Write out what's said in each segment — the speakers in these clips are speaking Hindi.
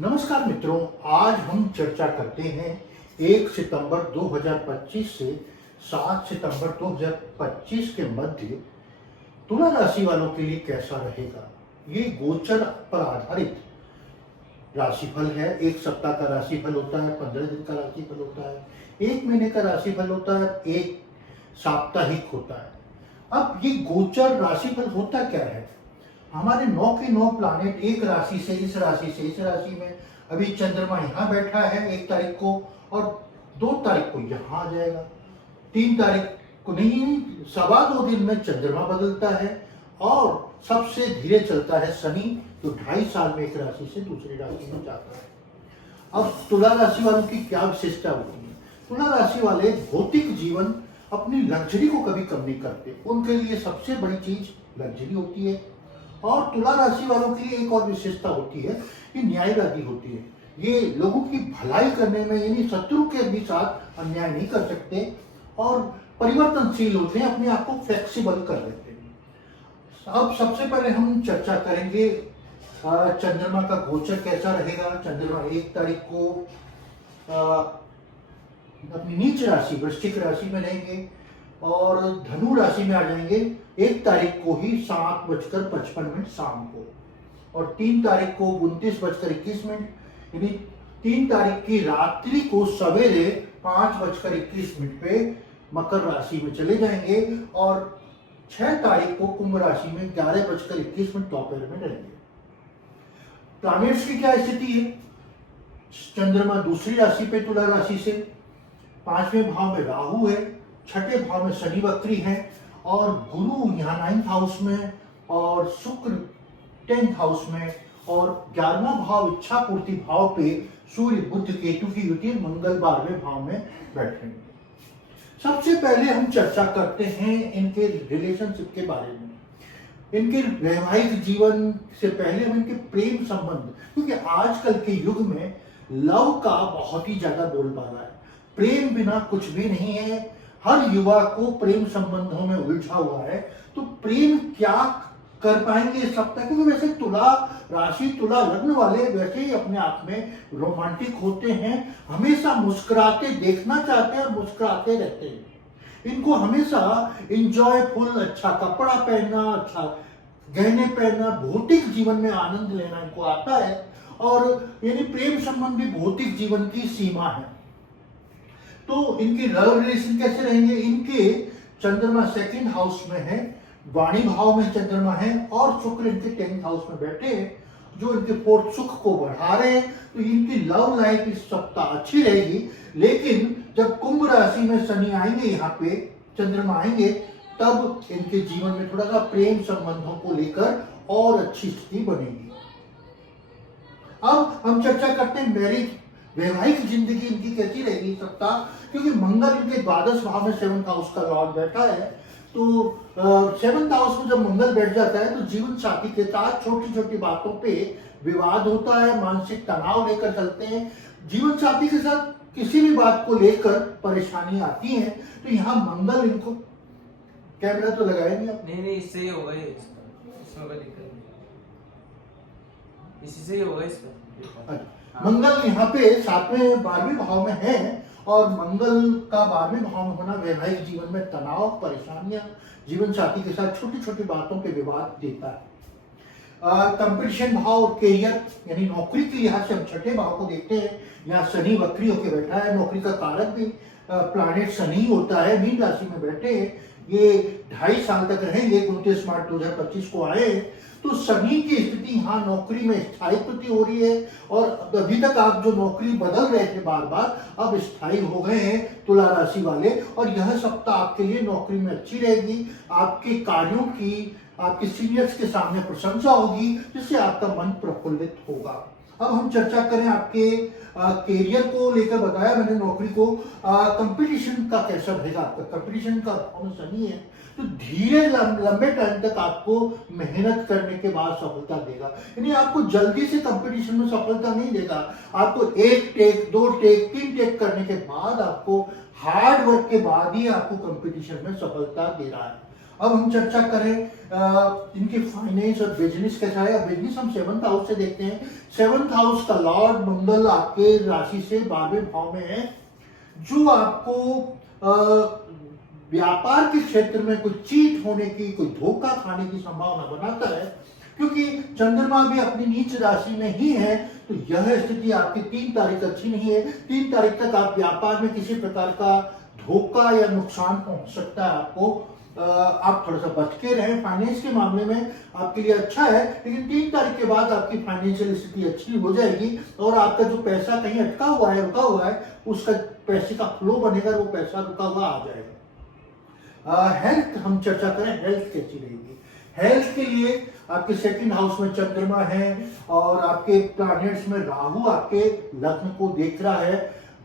नमस्कार मित्रों, आज हम चर्चा करते हैं 1 सितंबर 2025 से 7 सितंबर 2025 के मध्य तुला राशि वालों के लिए कैसा रहेगा। ये गोचर पर आधारित राशिफल है। एक सप्ताह का राशिफल होता है, 15 दिन का राशिफल होता है, एक महीने का राशिफल होता है, एक साप्ताहिक होता है। अब ये गोचर राशिफल होता क्या है? हमारे 9 के 9 प्लानेट एक राशि से इस राशि से इस राशि में, अभी चंद्रमा यहाँ बैठा है 1 तारीख को और 2 तारीख को यहाँ आ जाएगा। 3 तारीख को नहीं, 2.25 दिन में चंद्रमा बदलता है और सबसे धीरे चलता है शनि, तो 2.5 साल में एक राशि से दूसरी राशि में जाता है। अब तुला राशि वालों की क्या विशेषता होती है? तुला राशि वाले भौतिक जीवन, अपनी लग्जरी को कभी कम नहीं करते। उनके लिए सबसे बड़ी चीज लग्जरी होती है। और तुला राशि वालों की एक और विशेषता होती है कि न्यायवादी होती है। ये लोगों की भलाई करने में, यानी शत्रु के भी साथ अन्याय नहीं कर सकते और परिवर्तनशील होते हैं, अपने आप को फ्लेक्सिबल कर लेते हैं। अब सबसे पहले हम चर्चा करेंगे चंद्रमा का गोचर कैसा रहेगा। चंद्रमा 1 तारीख को अपनी नीच राशि वृश्चिक राशि में रहेंगे और धनु राशि में आ जाएंगे 1 तारीख को ही 7:55 शाम को, और 3 तारीख को 29:21, यानी 3 तारीख की रात्रि को सवेरे 5:21 पे मकर राशि में चले जाएंगे और 6 तारीख को कुंभ राशि में 11:21 दोपहर में रहेंगे। प्लैनेट्स की क्या स्थिति है? चंद्रमा दूसरी राशि पे तुला राशि से, 5वें भाव में राहु है, 6ठे भाव में शनि वक्री है और गुरु यहाँ 9th हाउस में और शुक्र 10th हाउस में और 11वां भाव इच्छा पूर्ति भाव पे सूर्य बुध केतु की युति मंगल 12वें भाव में बैठेंगे। सबसे पहले हम चर्चा करते हैं इनके रिलेशनशिप के बारे में, इनके वैवाहिक जीवन से पहले हम इनके प्रेम संबंध, क्योंकि आजकल के युग में लव का बहुत ही ज्यादा बोलबाला है। प्रेम बिना कुछ भी नहीं है। हर युवा को प्रेम संबंधों में उलझा हुआ है। तो प्रेम क्या कर पाएंगे इस सप्ताह? क्योंकि वैसे तुला राशि, तुला लग्न वाले वैसे ही अपने आप में रोमांटिक होते हैं, हमेशा मुस्कुराते देखना चाहते हैं और मुस्कुराते रहते हैं। इनको हमेशा इंजॉयफुल, अच्छा कपड़ा पहनना, अच्छा गहने पहनना, भौतिक जीवन में आनंद लेना इनको आता है और यानी प्रेम संबंधी भौतिक जीवन की सीमा है। तो इनके लव रिलेशन कैसे रहेंगे? इनके चंद्रमा 2nd हाउस में है, वाणी भाव में चंद्रमा है और शुक्र इनके 10th हाउस में बैठे हैं, जो इनके 4th सुख को बढ़ा रहे हैं। तो इनकी लव लाइफ इस सप्ताह अच्छी रहेगी। लेकिन जब कुंभ राशि में शनि आएंगे, यहाँ पे चंद्रमा आएंगे, तब इनके जीवन में थोड़ा सा प्रेम संबंधों को लेकर और अच्छी स्थिति बनेगी। अब हम चर्चा करते हैं मैरिज, वैवाहिक जिंदगी इनकी कैसी रहेगी सप्ताह, क्योंकि मंगल इनके 12 भाव में 7th हाउस का लॉर्ड बैठा है। तो 7th हाउस में जब मंगल बैठ जाता है तो जीवन साथी के साथ छोटी छोटी बातों पे विवाद होता है, मानसिक तनाव लेकर चलते हैं। जीवन साथी के साथ किसी भी बात को लेकर परेशानी आती है। तो यहाँ मंगल इनको, कैमरा तो लगाया नहीं आप? नहीं, इससे ही होगा, इसमें कोई दिक्कत नहीं, इसी से ही होगा इसका। मंगल यहाँ पे 7वें 12वें भाव में है और मंगल का 12वें भाव में होना वैवाहिक जीवन में तनाव, परेशानियां, जीवन साथी के साथ छोटी छोटी बातों पे विवाद देता है। कंपटीशन भाव और कैरियर, यानी नौकरी के लिहाज से हम 6ठे भाव को देखते हैं। यहाँ शनि वक्री होकर बैठा है, नौकरी का कारक भी प्लैनेट शनि होता है, मीन राशि में बैठे हैं। ये 2.5 साल तक रहेंगे, 29 मार्च 2025 को आए। तो शनि की स्थिति यहाँ नौकरी में स्थायित्व हो रही है और अभी तक आप जो नौकरी बदल रहे थे बार बार, अब स्थायी हो गए हैं तुला राशि वाले। और यह सप्ताह आपके लिए नौकरी में अच्छी रहेगी। आपके कार्यों की आपके सीनियर्स के सामने प्रशंसा होगी, जिससे आपका मन प्रफुल्लित होगा। अब हम चर्चा करें आपके कैरियर को लेकर। बताया मैंने नौकरी को, कंपटीशन का कैसा रहेगा आपका? कंपटीशन का शनि है तो धीरे लंबे टाइम तक आपको मेहनत करने के बाद सफलता देगा। यानी आपको जल्दी से कंपटीशन में सफलता नहीं देगा। आपको 1 टेक, 2 टेक, 3 टेक करने के बाद, आपको हार्ड वर्क के बाद ही आपको कंपटीशन में सफलता दे रहा है। अब हम चर्चा करें इनकी फाइनेंस और बिजनेस कैसा है। बिजनेस हम 7th हाउस से देखते हैं। 7th हाउस का लॉर्ड मंगल आपके राशि से 12वें भाव में है, जो आपको व्यापार के क्षेत्र में कुछ चीट होने की, कोई धोखा खाने की संभावना बनाता है। क्योंकि चंद्रमा भी अपनी नीच राशि में ही है, तो यह स्थिति आपकी 3 तारीख अच्छी नहीं है। 3 तारीख तक आप व्यापार में किसी प्रकार का धोखा या नुकसान पहुंच सकता है आपको। आप थोड़ा सा बच के रहें। फाइनेंस के मामले में आपके लिए अच्छा है, लेकिन 3 तारीख के बाद आपकी फाइनेंशियल स्थिति अच्छी हो जाएगी और आपका जो पैसा कहीं अटका हुआ है, रुका हुआ है, उसका पैसे का फ्लो बनेगा, वो पैसा रुका हुआ आ जाएगा। हेल्थ हम चर्चा करें, हेल्थ कैसी रहेगी। हेल्थ के लिए आपके 2nd हाउस में चंद्रमा है और आपके प्लैनेट्स में राहु आपके लग्न को देख रहा है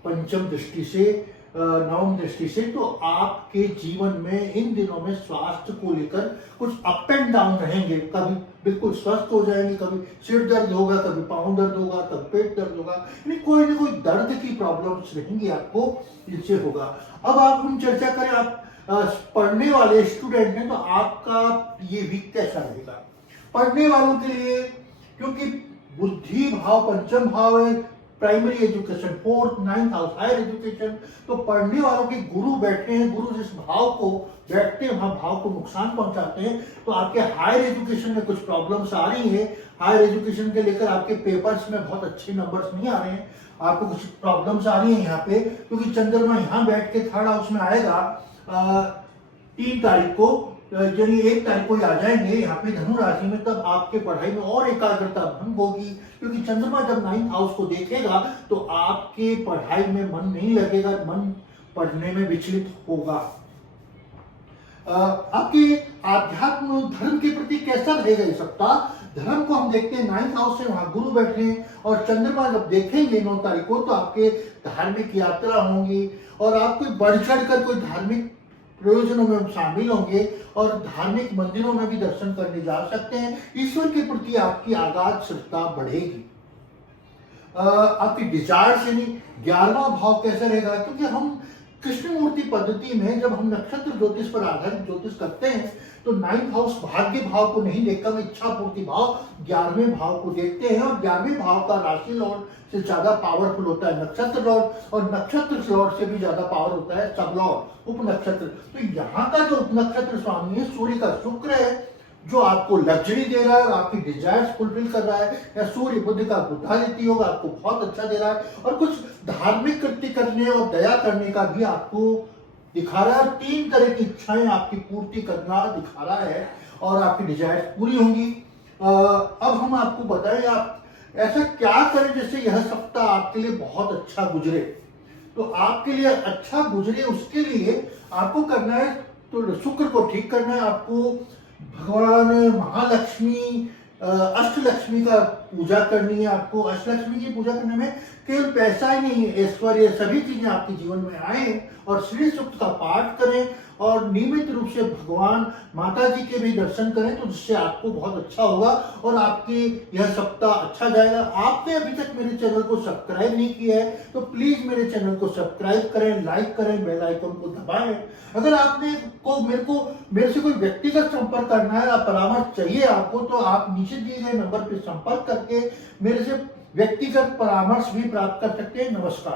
पंचम दृष्टि से, नवम दृष्टि से। तो आपके जीवन में इन दिनों में स्वास्थ्य को लेकर कुछ अप एंड डाउन रहेंगे। कभी बिल्कुल स्वस्थ हो जाएंगे, कभी सिर दर्द होगा, कभी पाँव दर्द होगा, कभी पेट दर्द होगा, यानी कोई ना कोई दर्द की प्रॉब्लम्स रहेंगी आपको, इनसे होगा। अब आप हम चर्चा करें, आप पढ़ने वाले स्टूडेंट हैं तो आपका ये वीक कैसा रहेगा। पढ़ने वालों के लिए, क्योंकि बुद्धि भाव पंचम भाव है, primary education 4th 9th house higher education, तो पढ़ने वालों के गुरु बैठे हैं। गुरु जिस भाव को बैठते हैं, भाव को नुकसान पहुंचाते हैं, तो आपके हायर एजुकेशन में कुछ प्रॉब्लम्स आ रही है। हायर एजुकेशन के लेकर आपके पेपर्स में बहुत अच्छे नंबर्स नहीं आ रहे हैं, आपको कुछ प्रॉब्लम्स आ रही है यहाँ पे, क्योंकि चंद्रमा यहाँ बैठ के 3rd हाउस में आएगा 3 तारीख को, यानी 1 तारीख को ही आ जाएंगे यहाँ पे धनु राशि में। तब आपके पढ़ाई में और एकाग्रता भंग होगी, क्योंकि चंद्रमा जब 9th हाउस को देखेगा तो आपके पढ़ाई में मन नहीं लगेगा, मन पढ़ने में विचलित होगा। आपके आध्यात्म धर्म के प्रति कैसा रहेगा इस सप्ताह। धर्म को हम देखते हैं 9th हाउस से, वहां गुरु बैठे हैं और चंद्रमा जब देखेंगे 9 तारीख को, तो आपके धार्मिक यात्रा होंगी और आप कोई बढ़ चढ़ कर कोई धार्मिक प्रयोजनों में शामिल होंगे और धार्मिक मंदिरों में भी दर्शन करने जा सकते हैं। ईश्वर के प्रति आपकी आगाध श्रद्धा बढ़ेगी। आपकी डिजायर्स यानी 11वां भाव कैसा रहेगा, क्योंकि हम कृष्ण मूर्ति पद्धति में जब हम नक्षत्र ज्योतिष पर आधारित ज्योतिष करते हैं तो 9th हाउस भाग्य भाव को नहीं देखकर इच्छा पूर्ति भाव 11वें भाव को देखते हैं, और 11वें भाव का राशि लॉर्ड से ज्यादा पावरफुल होता है नक्षत्र लॉर्ड, और नक्षत्र लॉर्ड से भी ज्यादा पावर होता है सब लॉर्ड उप नक्षत्र। तो यहाँ का जो उप नक्षत्र स्वामी है सूर्य का शुक्र है, जो आपको लग्जरी दे रहा है और आपकी डिजायर्स फुलफिल कर रहा है, या सूर्य बुद्ध का बुद्धा नीति होगा आपको बहुत अच्छा दे रहा है, और कुछ धार्मिक कृत्य करने और दया करने का भी आपको दिखा रहा है। 3 तरह की इच्छाएं आपकी पूर्ति करना दिखा रहा है और आपकी डिजायर्स पूरी होंगी। अब हम आपको बताएं आप ऐसा क्या करें जिससे यह सप्ताह आपके लिए बहुत अच्छा गुजरे। तो आपके लिए अच्छा गुजरे उसके लिए आपको करना है, तो शुक्र को ठीक करना है आपको। भगवान महालक्ष्मी अष्टलक्ष्मी का पूजा करनी है आपको। अष्टलक्ष्मी की पूजा करने में केवल पैसा ही नहीं, ऐश्वर्य सभी चीजें आपके जीवन में आए, और श्री सूक्त का पाठ करें और नियमित रूप से भगवान माता जी के भी दर्शन करें, तो जिससे आपको बहुत अच्छा होगा और आपकी यह सप्ताह अच्छा जाएगा। आपने अभी तक मेरे चैनल को सब्सक्राइब नहीं किया है तो प्लीज मेरे चैनल को सब्सक्राइब करें, लाइक करें, बेल आइकन को दबाएं। अगर आपने मेरे से कोई व्यक्तिगत संपर्क करना है या परामर्श चाहिए आपको, तो आप नीचे दिए गए नंबर पर संपर्क करके मेरे से व्यक्तिगत परामर्श भी प्राप्त कर सकते हैं। नमस्कार।